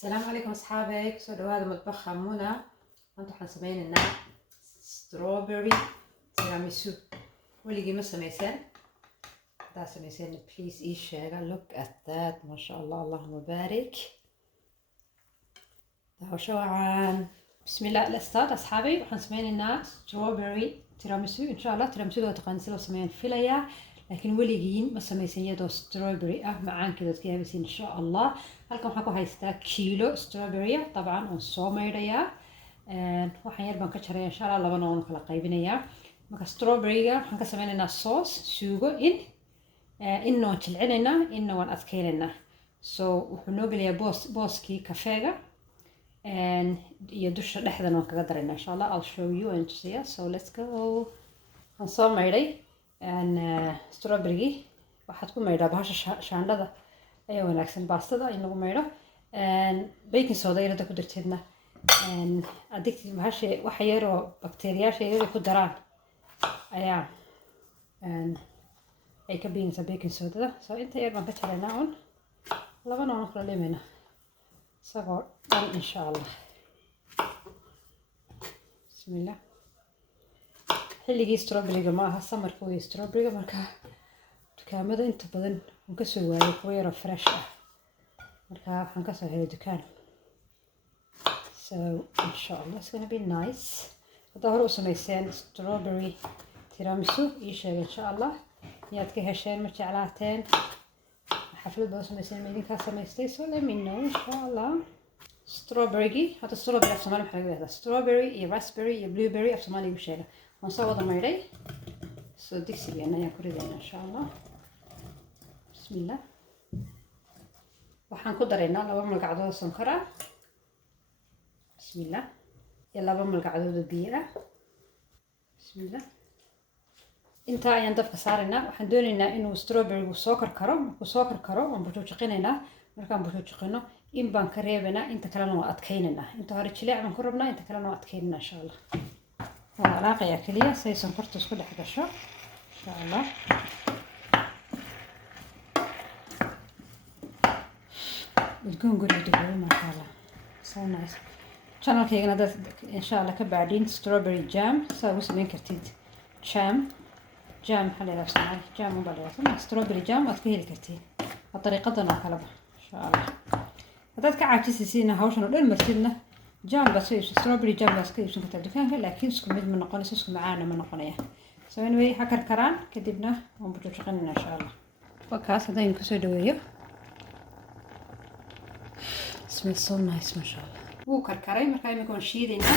السلام عليكم أصحابي، كسو هذا مطبخ منى. وانتو حنسمين لنا strawberry تيراميسو. ولقي ما سميسان دا سميسان بليز ايش شيغا. look at that ما شاء الله اللهم بارك. داو شو عن بسم الله الأستاذ أصحابي وحنسمين لنا strawberry تيراميسو. إن شاء الله تيراميسو دو تقنسلو سمين فيليا، لكن وليجين ما سميسان يدو strawberry معان كده تجيبسين إن شاء الله. halkan waxaan ku haystaa kiilo strawberry طبعا oo soo meydhaya waxaan yar baan ka jaray insha Allah laba nooc kala qaybinaya. marka strawberry-ga waxaan ka sameynaynaa sauce suugo in noo jilcinayna in waan adkeynayna. so wuxuu noo geliyaa booskii kafeega iyo dusha dhexdan waan kaga darayna insha Allah. I'll show you and see. So let's go. aan soo meydhay strawberry waxaad ku meydhaa bahasha shaandhada ayaa wanaagsan baastada in lagu meydho baking soda yarada ku darteedna adigtii bahasha waxa yar oo bakteeriyaasha yarada ku daraan ayaa ay ka biinaysaa baking sodada. so inta yar baan ka jaraynaa un laba nooc kala dhimayna isagoo dhan insha Allah. bismillah. xilligii strawberry-ga ma aha samarka wey strawberry-ga, marka dukaamada inta badan waan ka soo waayay kuwa yaroo fresh ah, marka waxaan ka soo helay dukaan. so insha Allah it's gonna be nice. haddaa hore u samayseen strawberry tiramisu ii sheega insha Allah yaad ka hesheen ma jeclaateen xaflad baa u samayseen ma idinkaa samaystay. so let me know insha Allah. strawberry-gii hadda strawberry af Soomaali maxaa lagu yidhahdaa strawberry iyo raspberry iyo blueberry af Soomaali igu sheega. waan soo wada maydhay so digsigeena ayaan ku ridayna insha Allah. bismillah. waxaan ku daraynaa laba malgacdood sonkor ah bismillah iyo laba malgacdood biyo ah bismillah. intaa ayaan dabka saaraynaa. waxaan doonaynaa inuu strawberry-gu soo karkaro. markuu soo karkaro waan bujuujiqinaynaa. markaan bujuujiqino in baan ka reebaynaa, inta kalena waa adkaynaynaa. inta hore jileec baan ku rabnaa, inta kalena waa adkaynaynaa insha Allah. waan walaaqayaa keliya say sonkorta isku dhex gasho insha Allah. udgoon guriga duboobay maasha Allah. so nice. channelkaygana dad insha Allah ka baadhiin strawberry jam saa ugu samayn kartid jam maxaa la yidhaha Soomaali jam unbaa la yidhaha strawberry jam waad ka heli kartid waa dariiqadan oo kaleba insha Allah. haddaad ka caajisaysiina hawshan oo dhan martidna jam baad soo iibsan strawberry jam baad ka iibsan kartaa dukaanka, laakiin isku mid ma noqonayso, isku macaana ma noqonaya. so anyway ha karkaraan kadibna waan bujuujiqinaynaa insha Allah. wakaas haddaan kusoo dhaweeyo smells so nice ما شاء الله. wuu karkaray markaa imika waan shiidaynaa.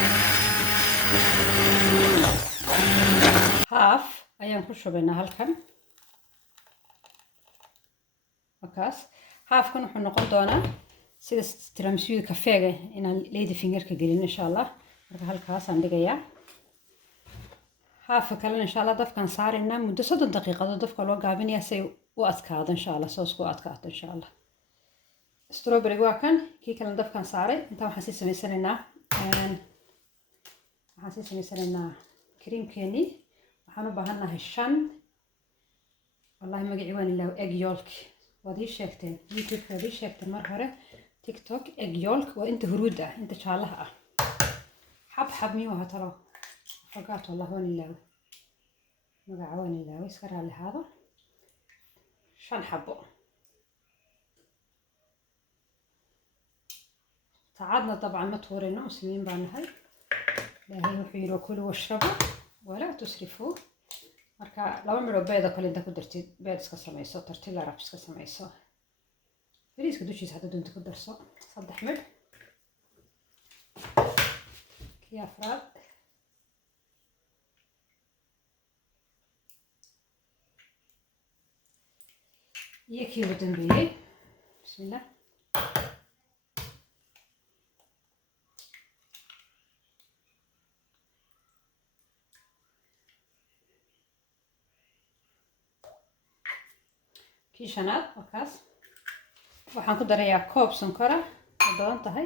half ayaan ku shubaynaa halkan. wakaas halfkan wuxuu noqon doonaa sida tiramisu kafeega inaan lady fingerka gelin insha Allah. marka halkaasaan dhigayaa. halfka kalena insha Allah dabkaan saaraynaa muddo 30 daqiiqadood dabka loo gaabinayaa si u adkaado insha Allah, soosku u adkaato insha Allah. strawberry waa kan kii kalena dabkaan saaray. intaa waxaan sii samaysanaynaa creamkeenii. waxaan u baahannahay 5 wallahi magacii waan ilaaw egg yolk. waad ii sheegteen youtube waad ii sheegteen mar hore tiktok egg yolk waa inta huruud ah inta jaalaha ah. xab miyuu ahaa talo forgot wallah waan ilaaw magaca waan ilaaw iska raali ahaado. 5 xabo. ساعدنا طبعا ما تورينا مسلمين بانهاي لهي وحيرو كلوا واشربوا ولا تسرفوا. marka laba midho beed oo kale inta ku dartid beed iska samayso tortilla wraps iska samayso bariiska dushiisa hadda doonta ku darso 3 midh kii afraad iyo kii ugu dambeeyey bismillah. kii shanaad wakaas waxaan ku darayaa koob sonkora oo badan tahay.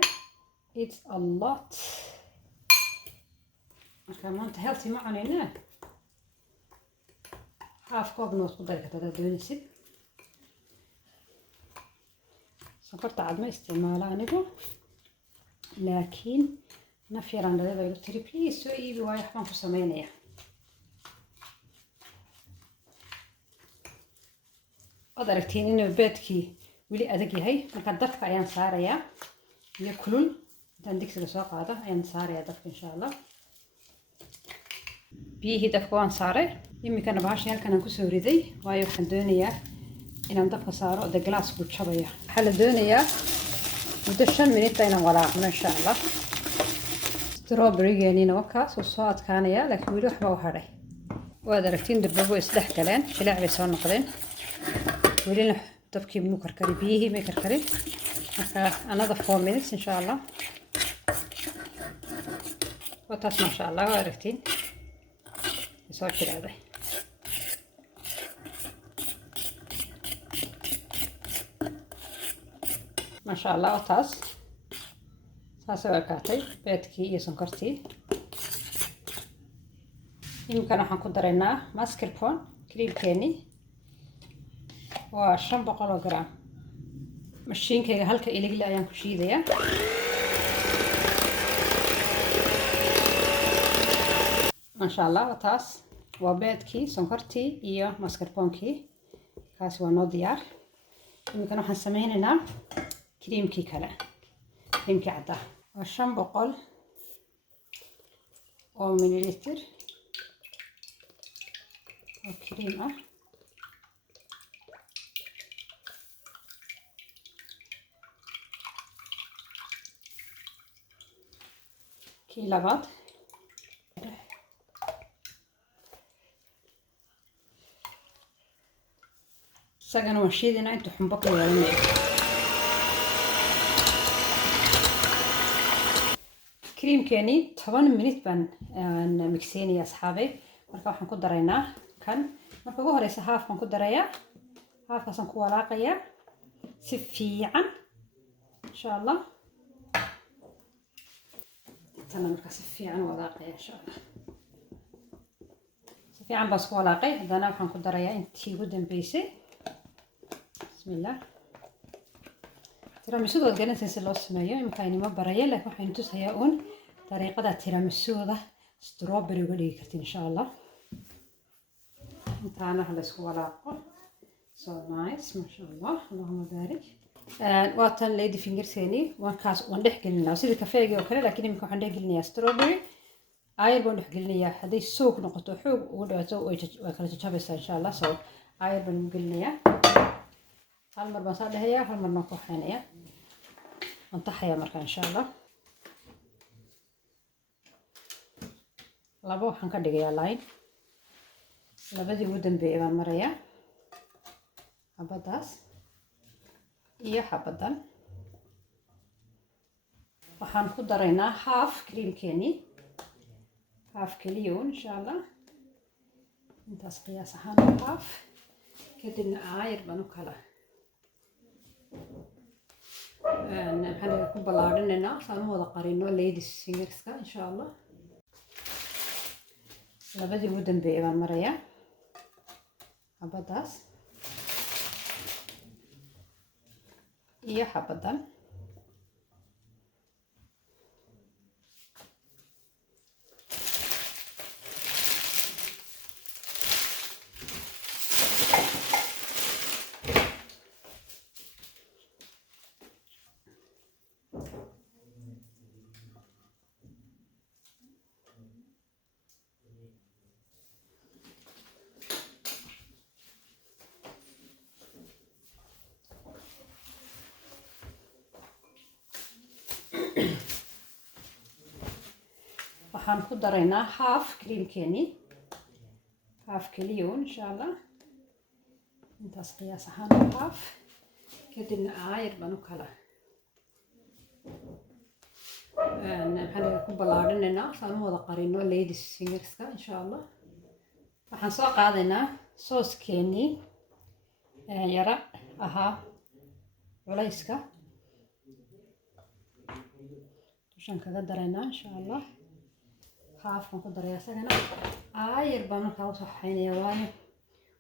it's a lot. marka maanta healthy ma cunayna half koobna waad ku dari kartaa haddaad doonaysid. sonkorta cad ma isticmaalo anigu laakiin naf yaraan dhalay bay tiri please soo iibi waayo waxbaan ku samaynayaa. waad aragtiin inuu beedkii weli adag yahay, marka dabka ayaan saarayaa biyo kulul. intaan digsiga soo qaado ayaan saarayaa dabka insha allah. biyihii dabka waan saaray. iminkana bahasha halkan aan kusoo riday waayo waxaan doonayaa inaan dabka saaro de glass buu jabaya. waxaa la doonayaa muddo 5 minute inaan walaaqno insha allah. strawberry-geenina waa kaas oo soo adkaanaya, laakiin weli waxba u hadhay. waad aragtiin durbaba isdhex galeen, shilaac bay soo noqdeen. welina dabkii muu karkari, biyihii may karkarin. marka another 4 minutes insha allah. waa taas maasha allah, waa aragtiin soo jiraaday. maasha allah waa taas saasay u ekaatay beedkii iyo sonkortii. iminkana waxaan ku daraynaa mascarpone creamkeeni waa 500 gram. mashiinkayga halka iligli ayaan ku shiidayaa. maasha allah waa taas waa beedkii, sonkortii iyo mascarpone-kii. kaasi waa noo diyaar. iminkana waxaan sameynaynaa creamkii kale, creamkii caddaa waa 500 oo mililitr oo cream ah. kii labaad isagana waan shiidinaa intuu xumbo ka yeelanayo. creamkeeni 10 minute baan mixeynaya asxaabay. marka waxaan ku daraynaa kan. marka ugu horeysa haaf baan ku darayaa, haafkaasaan ku walaaqayaa si fiican insha allah. tana marka si fiican walaaqaya insha allah. si fiican baan isku walaaqay. haddana waxaan ku darayaa intii ugu dambeysay. bismillah. tiramisooda garanaysa si loo sameeyo imika inima baraya, laakiin waxaan tusayaa uun dariiqada tiramisooda strawberry uga dhigi kartiin insha allah. intaana la isku walaaqo. so nice masha allah, allahumma baarik. waa tan lady fingerseeni waan dhex gelinaa sida kafeega oo kale, laakiin imika waxaan dhex gelinayaa strawberry. ayar baan dhex gelinayaa. hadday soog noqoto xoog ugu dhawaato way kala jajabaysaa insha allah. so ayar baan u gelinayaa. hal mar baan saa dhahayaa, hal marna ku waxaynayaa. waan taxayaa marka insha allah. labo waxaan ka dhigayaa line. labadii ugu dambeeyay baan marayaa. xabadaas iyo xabadan. waxaan ku daraynaa half creamkeeni, half keliyoon insha allah. intaas qiyaas ahaan half. kadibna ayar baan u kala maxaan ku ballaadhinaynaa saan u wada qarino ladies fingerska insha allah. labadii ugu dambeeyay baan marayaa. xabadaas iyo xabadan. waxaan ku daraynaa half creamkeeni, half keliyoon insha allah. intaas qiyaas ahaan half. kadibna ayar baan u kala maxaan ku ballaadhinaynaa saan u wada qarino ladies fingerska insha allah. waxaan soo qaadaynaa sooskeeni yara ahaa culayska. dushaan kaga daraynaa insha allah. half baan ku darayaa isagana. ayar baan markaa usoo xaynayaa waayo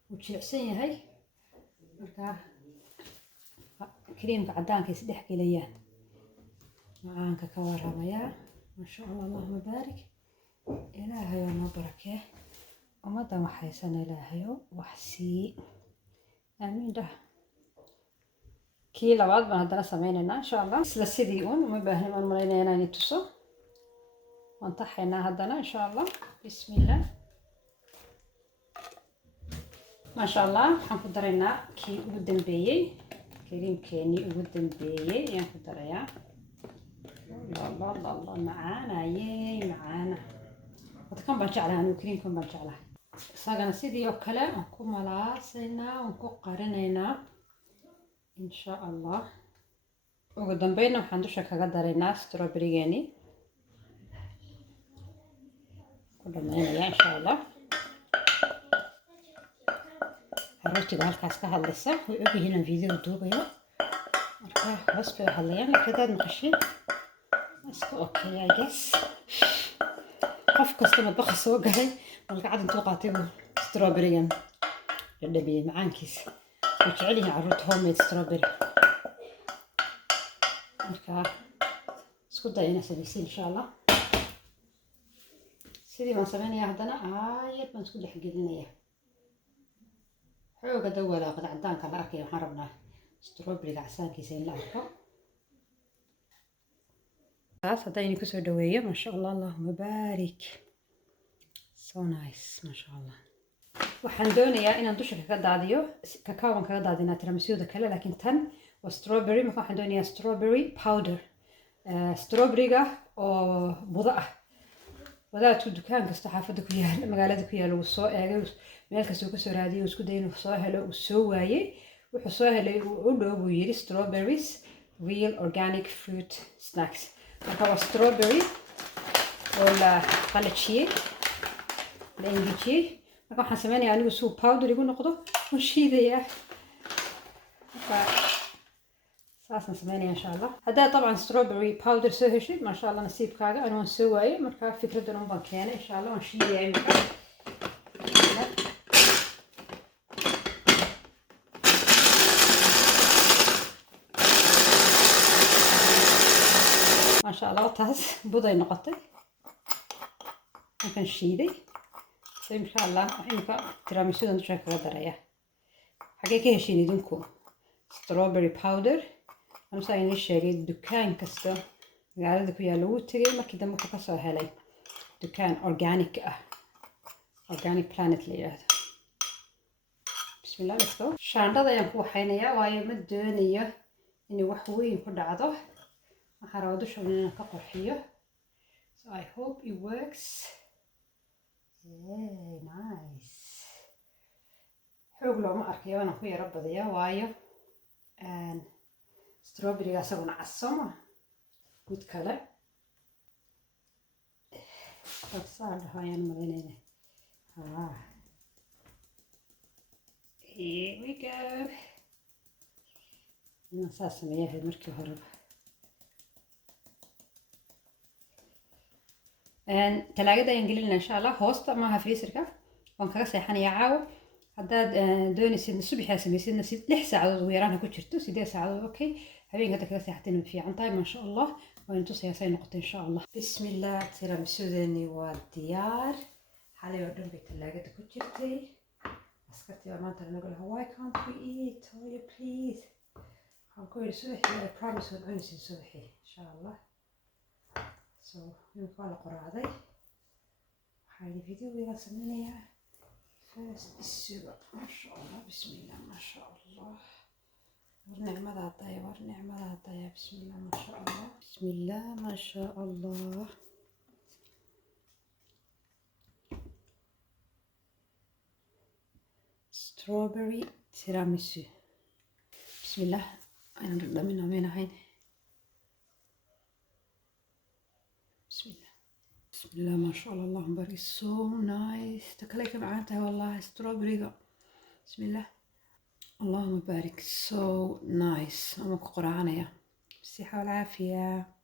wuu jilicsan yahay. markaa creamka caddaanka is dhex gelayaan. معانك كوارميا ما شاء الله اللهم بارك إلهي وما بركه وما دام حيسن إلهي وحسي آمين ده كي لبعض بنهدنا سميننا إن شاء الله سلسيديون وما باهن من مرينا يناني تسو وانطحينا هدنا إن شاء الله بسم الله ما شاء الله حنقدرنا كي قدام بيي كريم كيني قدام بيي ينقدر يا الله الله الله معانا يي معانا وتكون بنجعلها أنا وكريم كون بنجعلها ساقنا سيدي وكلا ونكو ملاسينا ونكو قارنينا إن شاء الله وقدام بينا وحندوشا كقدرينا ستروبريغاني كلنا يا إن شاء الله الرجل هالكاس كهاللسة ويبي هنا فيديو دوبيو مركا بس بهالليان كده نقشين بس اوكي اي جس قف كاستم طبخ سو غاي مركا عاد انتو قاتيبو ستروبريان يدبي معانكيس وجعلي عروت هوميد ستروبري مركا اسكو داينا سبيسين ان شاء الله سيدي ما سمعني هدنا عايد ما نسكو حقيقينيا حوغا دولا قد عدانك لا أركي وحان ربنا ستروبريغا عسانكيسا إن لا أركو تاس هدايني كسو دوية ما شاء الله اللهم بارك so nice ما شاء الله waxaan doonayaa inaan dusha kaga daadiyo kakao kaga daadinaa tiramisooda kale laakiin tan waa strawberry marka waxaan doonayaa strawberry powder strawberryga oo budo ah wadaadku dukaan kasta xaafadda ku yaal magaalada ku yaal uu soo eegay meel kasta uu ka soo raadiyay isku day inuu soo helo uu soo waayay wuxuu soo helay uu dhow buu yiri strawberries real organic fruit snacks marka waa strawberry oo la qalajiyay la ingejiyay marka waxaan sameynayaa anigu suu powder igu noqdo oo shiidaya ساسنا سميني إن شاء الله هذا طبعا strawberry powder سوي شيء ما شاء الله نصيب كاجا أنا ونسويه مركا فكرة إنه بنكيانه إن شاء الله ونشيل يعني ما شاء الله تاس بضي نقطة ممكن شيدي إن شاء الله إنك تراميسو نشوف كذا رأيه حقيقة هشيني دونكو strawberry powder أنا سايني شيء دكان كسته magaalada ku yaal lagu tagay markii dambe ka soo helay dukaan organic ah organic planet la yiraahdo bismillah let's go shaandada ayaan ku waxaynayaa waayo ma doonayo in wax weyn ku dhacdo waxaan rabaa dusha inaan ka qurxiyo so I hope it works yeah nice xoog looma arkayo inaan ku yara badiyaa waayo strawberry-ga asaguna casama mid kale farsaad hayaan marinayna here we go inaan saas sameeyahay markii horeba talaagada ayaan gelinayna insha allah hoosta maaha freezer-ka waan kaga seexanayaa caawa haddaad doonaysid subaxaa samaysidna 6 saacadood ugu yaraan ha ku jirto 8 saacadood okay habeen hadda kaga seexateen fi fiican tahay ma sha Allah waan tusaya say noqoto insha Allah bismillah tiramisudani waa diyaar xalay oo dhan bay talaagada ku jirtay askartii maanta naga lahaa why can't we eat oh you please waxaan ku yiri subaxii I promise waan cunaysin subaxii insha Allah so inuu la qoraaday waxaan videoga sameynayaa first isuga ma sha Allah bismillah ma sha Allah ورنعمة عطايا ورنعمة عطايا بسم الله ما شاء الله بسم الله ما شاء الله strawberry tiramisu بسم الله أنا نرد منها هين بسم الله بسم الله ما شاء الله اللهم بارك so nice تكليك معاتها والله strawberry بسم الله اللهم بارك so nice أمك قرآنية بالصحة والعافية